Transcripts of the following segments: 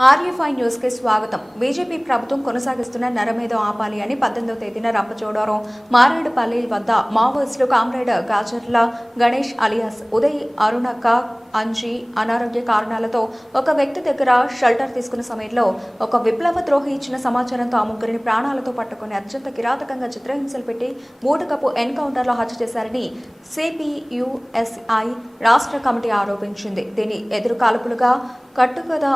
ఆర్యఫై న్యూస్కి స్వాగతం. బీజేపీ ప్రభుత్వం కొనసాగిస్తున్న నరమేధం ఆపాలి అని పద్దెనిమిదవ తేదీన రంపచోడవరం మారేడుపల్లి వద్ద మావోయిస్టులు కామ్రేడ్ గాజర్ల గణేష్ అలియాస్ ఉదయ్ అరుణక్క అంజీ అనారోగ్య కారణాలతో ఒక వ్యక్తి దగ్గర షెల్టర్ తీసుకున్న సమయంలో ఒక విప్లవ ద్రోహి ఇచ్చిన సమాచారంతో ఆ ముగ్గురిని ప్రాణాలతో పట్టుకుని అత్యంత కిరాతకంగా చిత్రహింసలు పెట్టి మూటకపు ఎన్కౌంటర్లో హత్య చేశారని సిపియుఎస్ఐ రాష్ట్ర కమిటీ ఆరోపించింది. దీని ఎదురు కాల్పులుగా కట్టుకథ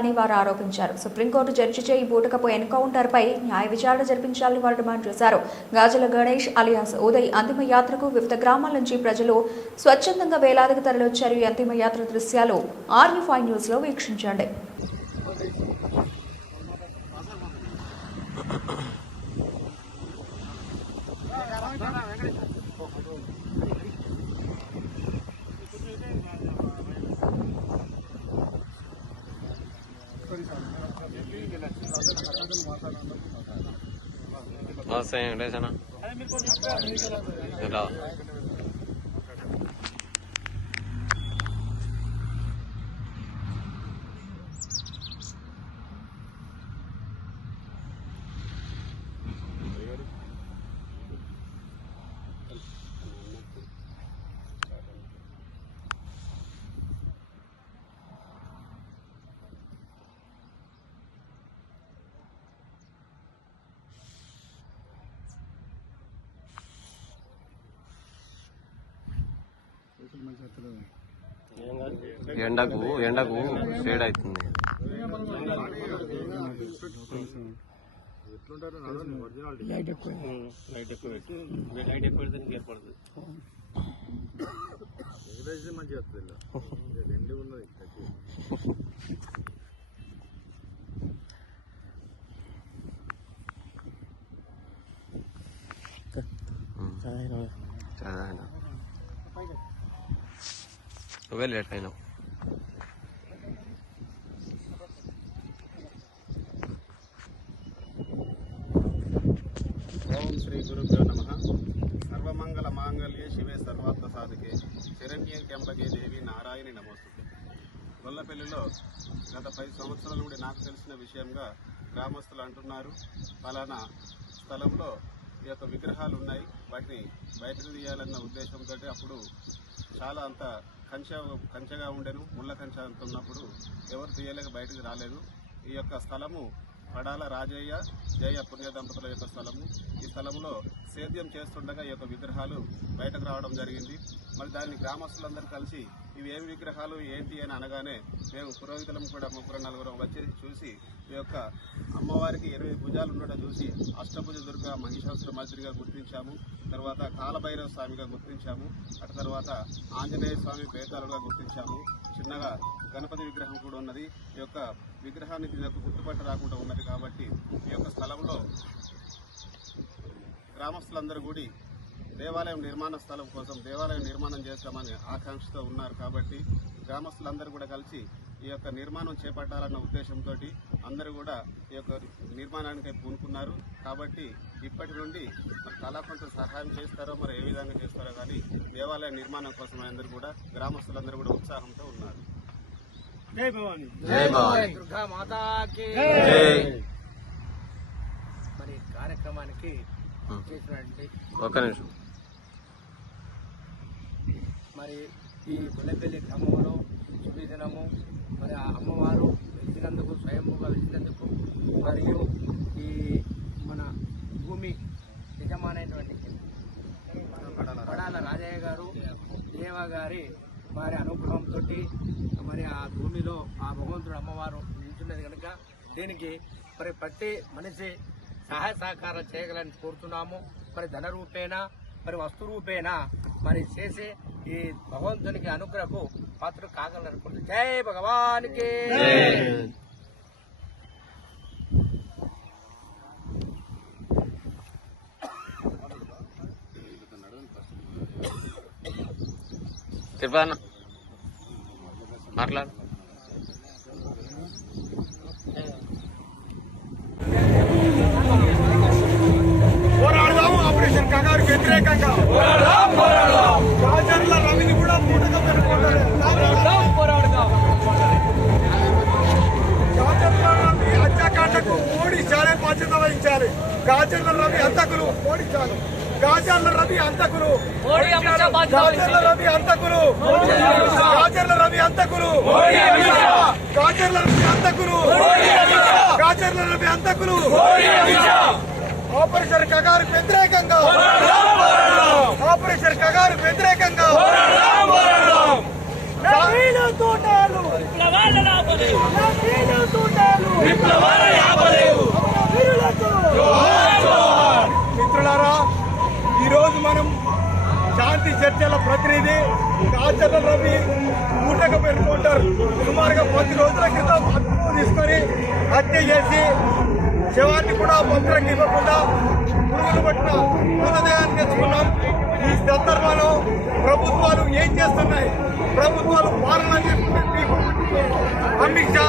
అల్లుతున్నారని వారు ఆరోపించారు. సుప్రీంకోర్టు జడ్జి చేయి బూటకపు ఎన్కౌంటర్పై న్యాయ విచారణ జరిపించాలని వారు డిమాండ్ చేశారు. గాజుల గణేష్ అలియాస్ ఉదయ్ అంతిమ యాత్రకు వివిధ గ్రామాల నుంచి ప్రజలు స్వచ్ఛందంగా వేలాదికి తరలివచ్చారు ఈ అంతిమ యాత్ర దృశ్యాలు ఆర్యూ ఫైవ్ న్యూస్లో వీక్షించండి. से लेना ఎండకు ఎండకు షేడ్ అవుతుంది చదివాను నువ్వే లేట్ అయినావు ఓం శ్రీ గురుభ్యో నమ. సర్వమంగళ మాంగళ్యే శివే సర్వార్థ సాధకే. శరణ్యే కెంపకే దేవి నారాయణి నమోస్తుంది గొల్లపల్లిలో గత పది సంవత్సరాల నుండి నాకు తెలిసిన విషయంగా గ్రామస్తులు అంటున్నారు. ఫలానా స్థలంలో ఈ యొక్క విగ్రహాలు ఉన్నాయి. వాటిని బయటకు తీయాలన్న ఉద్దేశంతో అప్పుడు చాలా అంత కంచె కంచెగా ఉండెను ముళ్ళ కంచె అంత ఉన్నప్పుడు ఎవరు తీయలేక బయటకు రాలేదు. ఈ యొక్క స్థలము పడాల రాజయ్య జయ పుణ్య దంపతుల యొక్క స్థలము. ఈ స్థలంలో సేద్యం చేస్తుండగా ఈ యొక్క విగ్రహాలు బయటకు రావడం జరిగింది. మరి దాన్ని గ్రామస్తులందరూ కలిసి ఇవి ఏమి విగ్రహాలు ఏంటి అని అనగానే మేము పురోహితులం కూడా ముగ్గురు నలుగురం వచ్చి చూసి ఈ యొక్క అమ్మవారికి ఇరవై భుజాలు ఉండటం చూసి అష్టభుజ దుర్గ మహిషాసుర మాదిరిగా గుర్తించాము. తర్వాత కాలభైరవ స్వామిగా గుర్తించాము. అటు తర్వాత ఆంజనేయ స్వామి పేదాలుగా గుర్తించాము. చిన్నగా గణపతి విగ్రహం కూడా ఉన్నది. ఈ యొక్క విగ్రహాన్ని దీని యొక్క గుర్తుపట్ట రాకుండా ఉన్నది కాబట్టి ఈ యొక్క స్థలంలో గ్రామస్తులందరూ కూడి దేవాలయం నిర్మాణ స్థలం కోసం దేవాలయం నిర్మాణం చేస్తామని ఆకాంక్షతో ఉన్నారు కాబట్టి గ్రామస్తులందరూ కూడా కలిసి ఈ యొక్క నిర్మాణం చేపట్టాలన్న ఉద్దేశంతో అందరూ కూడా ఈ యొక్క నిర్మాణానికి పూనుకున్నారు. కాబట్టి ఇప్పటి నుండి మరి కళా కొంత సహాయం చేస్తారో మరి ఏ విధంగా చేస్తారో కానీ దేవాలయ నిర్మాణం కోసం అందరూ కూడా గ్రామస్తులందరూ కూడా ఉత్సాహంతో ఉన్నారు. జై భవాని. దుర్గా మాతాకి జై. మరి కార్యక్రమానికి చేసినటువంటి ఒక్క నిమిషం. మరి ఈ గుల్లపల్లి గ్రామంలో శుభిదినము మరి ఆ అమ్మవారు వెలిసినందుకు స్వయంగా వెలిసినందుకు మరియు ఈ మన భూమి యజమానైనటువంటి పడాల రాజయ్య గారు దేవ గారి వారి అనుగ్రహంతో మరి ఆ భూమిలో ఆ భగవంతుడు అమ్మవారు నిల్చున్నది కనుక దీనికి మరి ప్రతి మనిషి సహాయ సహకారం చేయగలని కోరుతున్నాము. మరి ధన రూపేణ మరి వస్తు రూపేణ మరి చేసి ఈ భగవంతునికి అనుగ్రహకు పాత్ర కాగలనుకుంటుంది జై భగవానికి. తిరుపతి మాట్లాడు. వ్యతిరేకంగా రాజర్ల రవిని కూడా పూటక హత్యాకాండకు మోడీ చాలా బాధ్యత వహించాలి. గాజర్ల రవి హంతకులు మోడీ చాలు. గాజర్ల రవి హంతకులు. గాజర్ల రవి హంతకులు. గాజర్ల రవి హంతకులు. గాజర్ల రవి హంతకులు. గాజర్ల రవి హంతకులు. ఆపరేషన్ కగారు వ్యతిరేకంగా. ఆపరేషన్ కగారు వ్యతిరేకంగా. మిత్రులారా ఈరోజు మనం శాంతి చర్చల ప్రతినిధి కాచర్ల రవి ఊటక పెట్టుకుంటారు. సుమారుగా పది రోజుల క్రితం అదుపు తీసుకొని హత్య చేసి శవాన్ని కూడా భద్రంగా ఇవ్వకుండా పురుగులు పట్టిన మృతదేహాన్ని తెచ్చుకున్నాం. ఈ సందర్భంలో ప్రభుత్వాలు ఏం చేస్తున్నాయి? ప్రభుత్వాలు పాలన చేస్తున్నాయి మీకు అమిత్ షా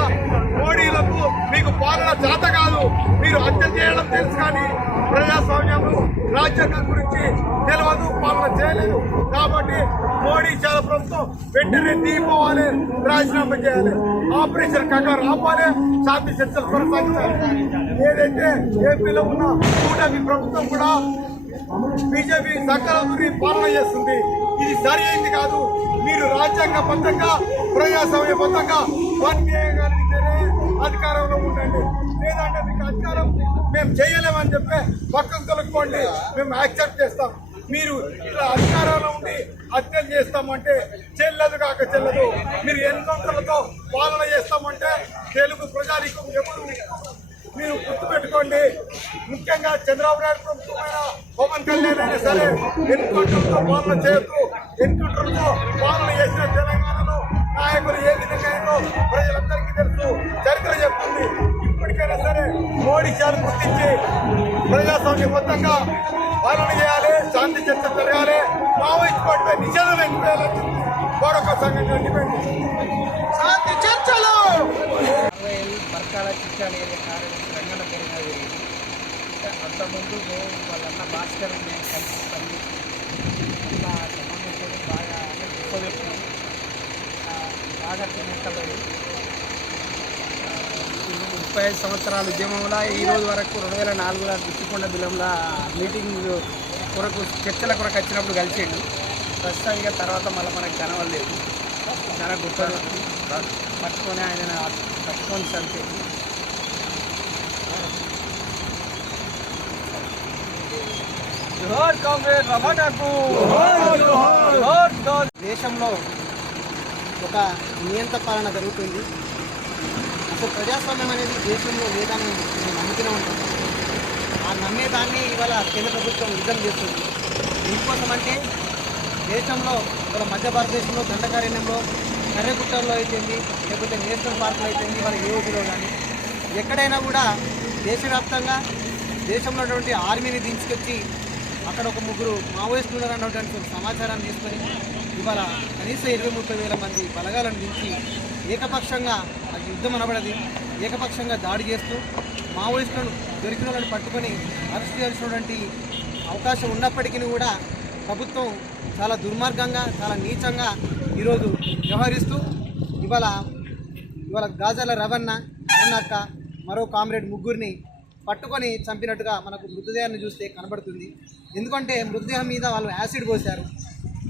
మోడీలకు మీకు పాలన చేత కాదు. మీరు హత్య చేయడం తెలుసు కానీ ప్రజాస్వామ్యము రాజ్యాంగం గురించి తెలియదు పాలన చేయలేదు. కాబట్టి మోడీ చాలా ప్రభుత్వం వెంటనే తీపోవాలి రాజీనామా చేయాలి. ఆపరేషన్ కగారు ఆపాలి శాంతి చర్చలు కొనసాగించాలి. ఏదైతే ఏపీలో ఉన్న కూటమి ప్రభుత్వం కూడా బీజేపీ సకలముని పాలన చేస్తుంది. ఇది సరి అయింది కాదు. మీరు రాజ్యాంగబద్ధంగా ప్రజాస్వామ్యబద్ధంగా వన్యగానే అధికారంలో ఉండండి. లేదంటే మీకు అధికారం మేము చేయలేమని చెప్పి పక్కకు తొలగిపోండి మేము యాక్సెప్ట్ చేస్తాం. మీరు ఇట్లా అధికారంలో ఉండి హత్యలు చేస్తామంటే చెల్లదు కాక చెల్లదు. మీరు ఎన్కౌంటర్లతో పాలన చేస్తామంటే తెలుగు ప్రజానికం ఎవరు మీరు గుర్తుపెట్టుకోండి ముఖ్యంగా చంద్రబాబు నాయుడు ప్రభుత్వమైన పవన్ కళ్యాణ్ అయినా సరే ఎన్కౌంటర్తో పాలన చేయొద్దు ఎన్కౌంటర్తో పాలన చేసిన తెలంగాణలో నాయకులు ఏ విధంగా అయిందో ప్రజలందరికీ తెలుసు చరిత్ర చెప్తుంది. ఇప్పటికైనా సరే మోడీ సార్ గుర్తించి ప్రజాస్వామ్యబద్ధంగా పాలన చేయాలి శాంతి చర్చ జరగాలి. మావోయిస్ట్ పార్టీపై నిషేధం ఎక్కిపోయాలని మరొక సంఘటన శాంతి చర్చలు! అరవై ఏళ్ళు బర్కాల చిట్టాల ఏరియా కార్యదర్శి జరిగింది ఇంకా అంతకుముందు మేము వాళ్ళన్న భాస్కర్ నేను కలిసి పని అట్లా సంబంధించి బాగా అంటే బాగా తినేటబడి ముప్పై ఐదు సంవత్సరాల ఉద్యమంలో ఈ రోజు వరకు రెండు వేల నాలుగులో గుర్తుకొండ బిలంలో మీటింగ్ కొరకు చర్చల కొరకు వచ్చినప్పుడు కలిసిండు. ప్రస్తుతానికి తర్వాత మళ్ళీ మనకు కనవలేదు చాలా గొప్ప పట్టుకొని ఆయన పట్టుకొని చంపి దేశంలో ఒక నియంత్ర పాలన జరుగుతుంది అసలు ప్రజాస్వామ్యం అనేది దేశంలో లేదని మేము నమ్ముతూనే ఉంటాం. ఆ నమ్మేదాన్ని ఇవాళ కేంద్ర ప్రభుత్వం యుద్ధం చేస్తుంది. దీనికోసం అంటే దేశంలో ఇవాళ మధ్య భారతదేశంలో దండకారణ్యంలో కర్రెగుట్టల్లో అయితేంది లేకపోతే నేషనల్ పార్కులో అయితేంది వాళ్ళ యువకులో కానీ. ఎక్కడైనా కూడా దేశవ్యాప్తంగా దేశంలో ఉన్నటువంటి ఆర్మీని దించుకొచ్చి అక్కడ ఒక ముగ్గురు మావోయిస్టులు ఉన్నారన్నటువంటి సమాచారాన్ని తీసుకొని ఇవాళ కనీసం ఇరవై ముప్పై వేల మంది బలగాలను దించి ఏకపక్షంగా అది యుద్ధం అనబడది. ఏకపక్షంగా దాడి చేస్తూ మావోయిస్టులను దొరికిన వాళ్ళని పట్టుకొని అరెస్ట్ చేయాల్సినటువంటి అవకాశం ఉన్నప్పటికీ కూడా ప్రభుత్వం చాలా దుర్మార్గంగా చాలా నీచంగా ఈరోజు వ్యవహరిస్తూ ఇవాళ ఇవాళ గాజాల రవణ అరుణక్క మరో కామ్రేడ్ ముగ్గురిని పట్టుకొని చంపినట్టుగా మనకు మృతదేహాన్ని చూస్తే కనబడుతుంది. ఎందుకంటే మృతదేహం మీద వాళ్ళు యాసిడ్ పోశారు.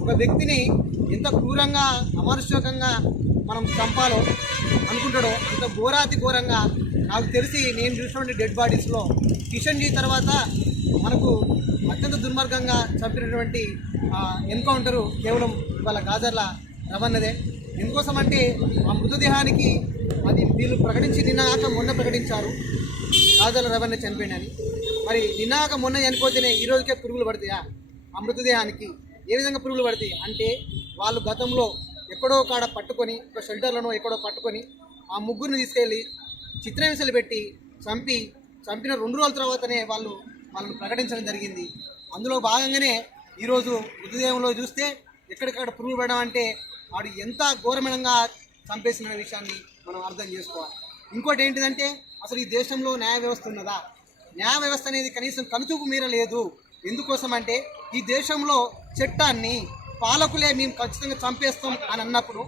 ఒక వ్యక్తిని ఎంత క్రూరంగా అమానుష్యకంగా మనం చంపాలో అనుకుంటాడో అంత ఘోరాతి ఘోరంగా నాకు తెలిసి నేను చూసినటువంటి డెడ్ బాడీస్లో కిషన్ జీ తర్వాత మనకు అత్యంత దుర్మార్గంగా చంపినటువంటి ఎన్కౌంటరు కేవలం ఇవాళ గాజర్ల రవన్నదే ఎందుకోసం అంటే ఆ మృతదేహానికి అది వీళ్ళు ప్రకటించి నిన్నాక మొన్న ప్రకటించారు. గాజర్ల రవన్న చనిపోయినని. మరి నిన్నాక మొన్న చనిపోతేనే ఈ రోజుకే పురుగులు పడతాయా? ఆ మృతదేహానికి ఏ విధంగా పురుగులు పడతాయి? అంటే వాళ్ళు గతంలో ఎక్కడో కాడ పట్టుకొని ఒక షెల్టర్లను ఎక్కడో పట్టుకొని ఆ ముగ్గురిని తీసుకెళ్ళి చిత్రహింసలు పెట్టి చంపి చంపిన రెండు రోజుల తర్వాతనే వాళ్ళు వాళ్ళని ప్రకటించడం జరిగింది. అందులో భాగంగానే ఈరోజు మృతదేహంలో చూస్తే ఎక్కడికక్కడ పురుగులు పడడం అంటే వాడు ఎంత ఘోరమైనంగా చంపేసిన విషయాన్ని మనం అర్థం చేసుకోవాలి. ఇంకోటి ఏంటిదంటే అసలు ఈ దేశంలో న్యాయ వ్యవస్థ ఉన్నదా? న్యాయ వ్యవస్థ అనేది కనీసం కనుచూపు మీరలేదు ఎందుకోసం అంటే ఈ దేశంలో చట్టాన్ని పాలకులే మేము ఖచ్చితంగా చంపేస్తాం అని అన్నప్పుడు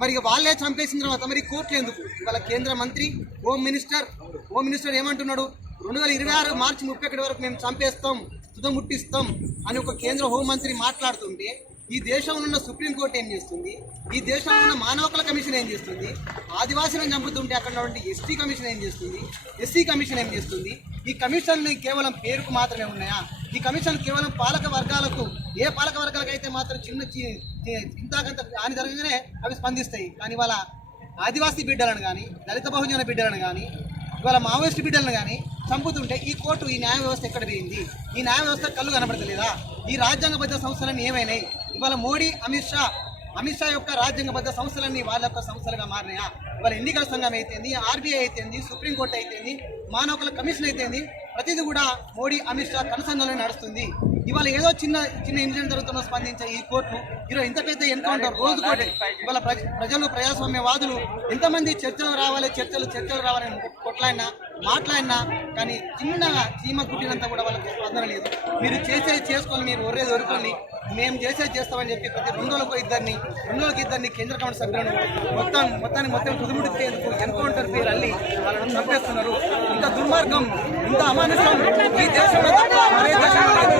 మరి ఇక వాళ్ళే చంపేసిన తర్వాత మరి కోర్టులు ఎందుకు? ఇవాళ కేంద్ర మంత్రి హోమ్ మినిస్టర్ హోమ్ మినిస్టర్ ఏమంటున్నాడు? రెండు వేల ఇరవై ఆరు మార్చి ముప్పై ఒకటి వరకు మేము చంపేస్తాం తుదముట్టిస్తాం అని ఒక కేంద్ర హోంమంత్రి మాట్లాడుతుంటే ఈ దేశంలో ఉన్న సుప్రీంకోర్టు ఏం చేస్తుంది? ఈ దేశంలో ఉన్న మానవ హక్కుల కమిషన్ ఏం చేస్తుంది? ఆదివాసులను చంపుతుంటే అక్కడ ఉన్నటువంటి ఎస్టీ కమిషన్ ఏం చేస్తుంది? ఎస్సీ కమిషన్ ఏం చేస్తుంది? ఈ కమిషన్లు కేవలం పేరుకు మాత్రమే ఉన్నాయా? ఈ కమిషన్ కేవలం పాలక వర్గాలకు ఏ పాలక వర్గాలకు అయితే మాత్రం చిన్న ఇంతకంత హాని జరగగానే అవి స్పందిస్తాయి. కానీ వాళ్ళ ఆదివాసీ బిడ్డలను కానీ దళిత బహుజన బిడ్డలను కానీ ఇవాళ మావోయిస్ట్ బిడ్డలను కానీ చంపుతుంటే ఈ కోర్టు ఈ న్యాయ వ్యవస్థ ఎక్కడ పోయింది? ఈ న్యాయ వ్యవస్థ కళ్ళు కనబడతలేదా? ఈ రాజ్యాంగబద్ధ సంస్థలన్నీ ఏమైనాయి? ఇవాళ మోడీ అమిత్ షా అమిత్ షా యొక్క రాజ్యాంగబద్ధ సంస్థలన్నీ వాళ్ళ యొక్క సంస్థలుగా మారినాయా? ఇవాళ ఎన్నికల సంఘం అయితేంది ఆర్బీఐ అయితేంది సుప్రీంకోర్టు అయితేంది మానవ హక్కుల కమిషన్ అయితేంది ప్రతిదీ కూడా మోడీ అమిత్ షా కనుసంధానంలో నడుస్తుంది. ఇవాళ ఏదో చిన్న చిన్న ఇన్సిడెంట్ జరుగుతున్న స్పందించే ఈ కోర్టు ఈరోజు ఇంత పెద్ద ఎన్కౌంటర్ రోజు కోటి ఇవాళ ప్రజలు ప్రజాస్వామ్యవాదులు ఎంతమంది చర్చలు రావాలి చర్చలు చర్చలు రావాలని కొట్లాడినా మాట్లాడినా కానీ చిన్నగా చీమ కుట్టినంత కూడా వాళ్ళకి స్పందన లేదు. మీరు చేసేది చేసుకొని మీరు ఒర్రేది ఒరుకొని మేము చేసేది చేస్తామని చెప్పి ప్రతి రెండు రోజులకు ఇద్దరిని రెండు రోజులకి ఇద్దరిని కేంద్ర కమిటీ సభ్యులను మొత్తం మొత్తాన్ని మొత్తం తుదుముడిపోయేందుకు ఎన్కౌంటర్ పేరు అల్లి వాళ్ళని చంపేస్తున్నారు. ఇంత దుర్మార్గం ఇంత అమానుషం ఈ దేశంలో తప్ప మరే దేశంలో లేదు.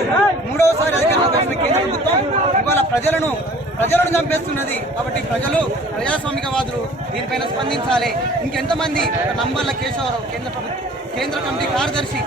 మూడవసారి అధికారంలోకి వచ్చిన కేంద్ర ప్రభుత్వం ఇవాళ ప్రజలను ప్రజలను చంపేస్తున్నది. కాబట్టి ప్రజలు ప్రజాస్వామికవాదులు దీనిపైన స్పందించాలి. ఇంకెంతమంది నంబర్ల కేశవరావు కేంద్ర ప్రభుత్వం కేంద్ర కమిటీ కార్యదర్శి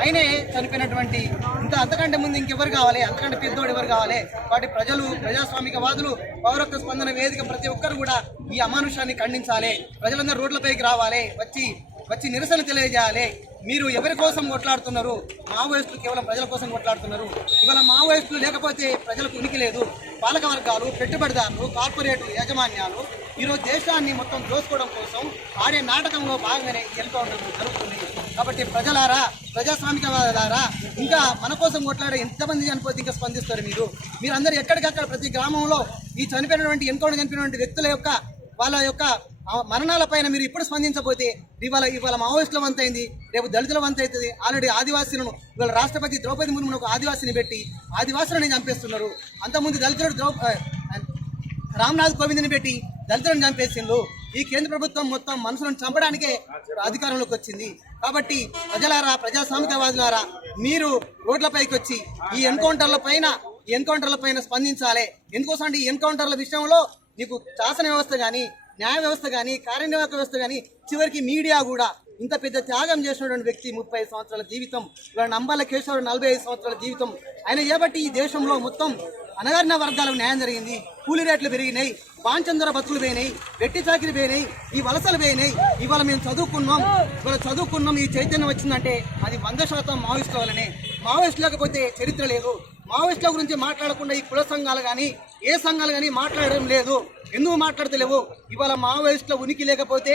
ఆయనే చనిపోయినటువంటి ఇంత అంతకంటే ముందు ఇంకెవరు కావాలి? అంతకంటే పెద్దోడు ఎవరు కావాలి? వాటి ప్రజలు ప్రజాస్వామికవాదులు పౌరత్వ స్పందన వేదిక ప్రతి ఒక్కరు కూడా ఈ అమానుషాన్ని ఖండించాలి. ప్రజలందరూ రోడ్లపైకి రావాలి. వచ్చి వచ్చి నిరసన తెలియజేయాలి. మీరు ఎవరి కోసం కొట్లాడుతున్నారు? మావోయిస్టులు కేవలం ప్రజల కోసం కొట్లాడుతున్నారు. ఇవాళ మావోయిస్టులు లేకపోతే ప్రజలకు ఉనికి లేదు. పాలక వర్గాలు పెట్టుబడిదారులు కార్పొరేట్లు యాజమాన్యాలు ఈరోజు దేశాన్ని మొత్తం దోసుకోవడం కోసం ఆడే నాటకంలో భాగంగానే ఎన్కౌంటర్ జరుగుతుంది. కాబట్టి ప్రజలారా ప్రజాస్వామికవాదారా ఇంకా మన కోసం కొట్లాడే ఎంతమంది చనిపోతే ఇంకా స్పందిస్తారు మీరు. మీరందరూ ఎక్కడికక్కడ ప్రతి గ్రామంలో ఈ చనిపోయినటువంటి ఎన్కౌంటర్ చనిపోయినటువంటి వ్యక్తుల యొక్క వాళ్ళ యొక్క మరణాలపైన మరణాల పైన మీరు ఇప్పుడు స్పందించకపోతే ఇవాళ ఇవాళ మావోయిస్టుల వంత అయింది రేపు దళితుల వంత అవుతుంది. ఆల్రెడీ ఆదివాసీలను ఇవాళ రాష్ట్రపతి ద్రౌపది ముర్మును ఒక ఆదివాసిని పెట్టి ఆదివాసులను చంపేస్తున్నారు. అంతకుముందు దళితుడు ద్రౌ రామ్నాథ్ కోవింద్ని పెట్టి దళితులను చంపేసిండ్రు ఈ కేంద్ర ప్రభుత్వం మొత్తం మనుషులను చంపడానికే అధికారంలోకి వచ్చింది. కాబట్టి ప్రజలారా ప్రజాస్వామికవాదులారా మీరు రోడ్లపైకి వచ్చి ఈ ఎన్కౌంటర్ల పైన ఈ ఎన్కౌంటర్ల పైన స్పందించాలి. ఎందుకోసం అంటే ఈ ఎన్కౌంటర్ల విషయంలో నీకు శాసన వ్యవస్థ కానీ న్యాయ వ్యవస్థ కానీ కార్యనిర్వాహక వ్యవస్థ కానీ చివరికి మీడియా కూడా ఇంత పెద్ద త్యాగం చేసినటువంటి వ్యక్తి ముప్పై సంవత్సరాల జీవితం ఇవాళ నంబాల కేశవరావు నలభై ఐదు సంవత్సరాల జీవితం. ఆయన ఏబట్టి ఈ దేశంలో మొత్తం అనగారిన వర్గాలకు న్యాయం జరిగింది. కూలీ రేట్లు పెరిగినాయి. పాంచందర బతుకులు పోయినాయి. వెట్టి చాకిరి పోయినాయి. ఈ వలసలు పోయినాయి. ఇవాళ మేము చదువుకున్నాం. ఇవాళ చదువుకున్నాం. ఈ చైతన్యం వచ్చిందంటే అది వంద శాతం మావోయిస్టుల వల్లనే మావోయిస్ట్ లేకపోతే చరిత్ర లేదు. మావోయిస్టుల గురించి మాట్లాడకుండా ఈ కుల సంఘాలు కానీ ఏ సంఘాలు కానీ మాట్లాడడం లేదు. ఎందుకు మాట్లాడతలేవు? ఇవాళ మావోయిస్టుల ఉనికి లేకపోతే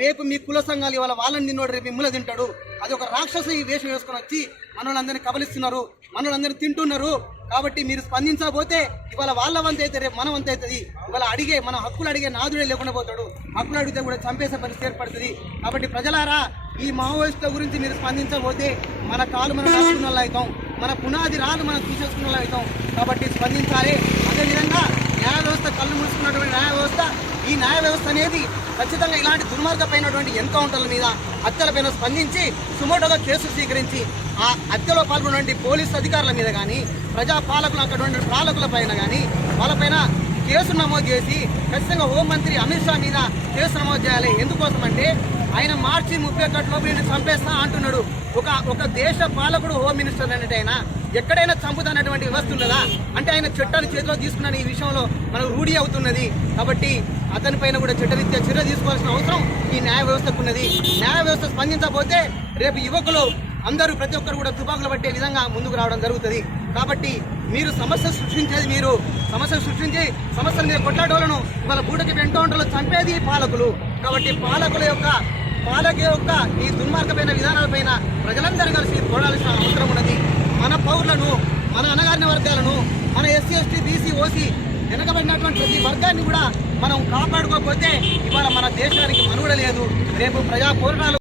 రేపు మీ కుల సంఘాలు ఇవాళ వాళ్ళని నిన్నోడు రేపు మిమ్మల్ని తింటాడు. అది ఒక రాక్షస ఈ వేషం వేసుకొని వచ్చి మనోళ్ళందరినీ కబలిస్తున్నారు మనోళ్ళందరినీ తింటున్నారు. కాబట్టి మీరు స్పందించకపోతే ఇవాళ వాళ్ళ వంత అయితే రేపు మన వంత అవుతుంది. ఇవాళ అడిగే మన హక్కులు అడిగే నాదుడే లేకుండా పోతాడు. హక్కులు అడిగితే కూడా చంపేసే పరిస్థితి ఏర్పడుతుంది. కాబట్టి ప్రజలారా ఈ మావోయిస్టుల గురించి మీరు స్పందించకపోతే మన కాలు మనం రాసుకున్న అవుతాం. మన పునాది రాళ్ళు మనం తీసేసుకున్న అవుతాం. కాబట్టి స్పందించాలి. అదేవిధంగా న్యాయ వ్యవస్థ కళ్ళు ముడుచుకున్నటువంటి న్యాయ వ్యవస్థ ఈ న్యాయ వ్యవస్థ అనేది ఖచ్చితంగా ఇలాంటి దుర్మార్గమైనటువంటి ఎన్కౌంటర్ల మీద హత్యలపైన స్పందించి సుమోటోగా కేసు స్వీకరించి ఆ హత్యలో పాల్గొన్నటువంటి పోలీసు అధికారుల మీద కానీ ప్రజా పాలకులు అక్కడ పాలకుల పైన కానీ వాళ్ళపైన కేసు నమోదు చేసి ఖచ్చితంగా హోంమంత్రి అమిత్ షా మీద కేసు నమోదు చేయాలి. ఎందుకోసం అంటే ఆయన మార్చి ముప్పై ఒకటిలో వీడిని చంపేస్తా అంటున్నాడు. ఒక ఒక దేశ పాలకుడు హోమ్ మినిస్టర్ అంటే ఆయన ఎక్కడైనా చంపుతానటువంటి వ్యవస్థ ఉన్నదా? అంటే ఆయన చట్టాన్ని చేతిలో తీసుకున్న ఈ విషయంలో మనకు రూఢి అవుతున్నది. కాబట్టి అతని పైన కూడా చట్టరీత్యా చర్య తీసుకోవాల్సిన అవసరం ఈ న్యాయ వ్యవస్థకు ఉన్నది. న్యాయ వ్యవస్థ స్పందించకపోతే రేపు యువకులు అందరూ ప్రతి ఒక్కరు కూడా తుపాకులు పట్టే విధంగా ముందుకు రావడం జరుగుతుంది. కాబట్టి మీరు సమస్య సృష్టించేది మీరు. సమస్య సృష్టించి సమస్యల మీద కొట్లాడోళ్ళను వాళ్ళ బూటకి ఎన్కౌంటర్లో చంపేది పాలకులు. కాబట్టి పాలకుల యొక్క పాలక యొక్క ఈ దుర్మార్గమైన విధానాలపైన ప్రజలందరూ కలిసి పోరాడాల్సిన అవసరం ఉన్నది. మన పౌరులను మన అనగారిన వర్గాలను మన ఎస్సీ ఎస్టీ బీసీ ఓసీ వెనకబడినటువంటి ప్రతి వర్గాన్ని కూడా మనం కాపాడుకోకపోతే ఇవాళ మన దేశానికి మనుగడ లేదు. రేపు ప్రజా పోరాటాలు